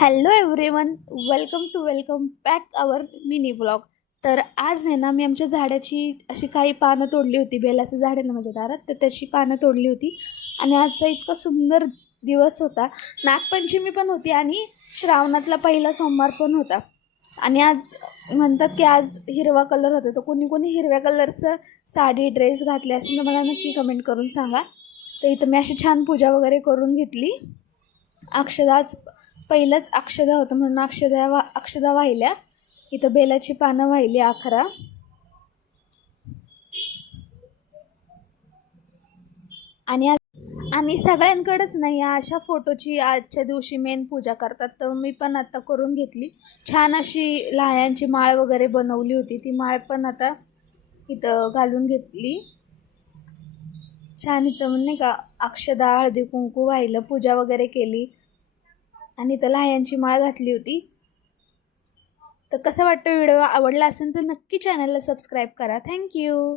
Hello everyone, welcome back आवर mini blog. तर आज आहे ना, मी आमच्या झाडाची अशी काही पानं तोडली होती. बेलाचं झाड आहे ना माझ्या दारात, तर त्याची पानं तोडली होती. आणि आजचा इतका सुंदर दिवस होता. नागपंचमी पण होती आणि श्रावणातला पहिला सोमवार पण होता. आणि आज म्हणतात की आज हिरवा कलर होता. तर कोणी कोणी हिरव्या कलरचं साडी ड्रेस घातले असेल तर मला नक्की कमेंट करून सांगा. तर इथं मी अशी छान पूजा वगैरे करून घेतली. अक्षदा आज पहिलंच अक्षदा होतं म्हणून अक्षदा वाहिल्या. इथं बेलाची पानं वाहिली 11. आणि सगळ्यांकडेच नाही अशा फोटोची आजच्या दिवशी मेन पूजा करतात. तर मी पण आता करून घेतली. छान अशी लाह्यांची माळ वगैरे बनवली होती. ती माळ पण आता इथं घालून घेतली. छान इथं नाही का अक्षदा हळदी कुंकू वाहिलं, पूजा वगैरे केली आणि इथं लाह्यांची माळ घातली होती. तर कसं वाटतं व्हिडिओ आवडला असेल तर नक्की चॅनलला सबस्क्राईब करा. थँक्यू.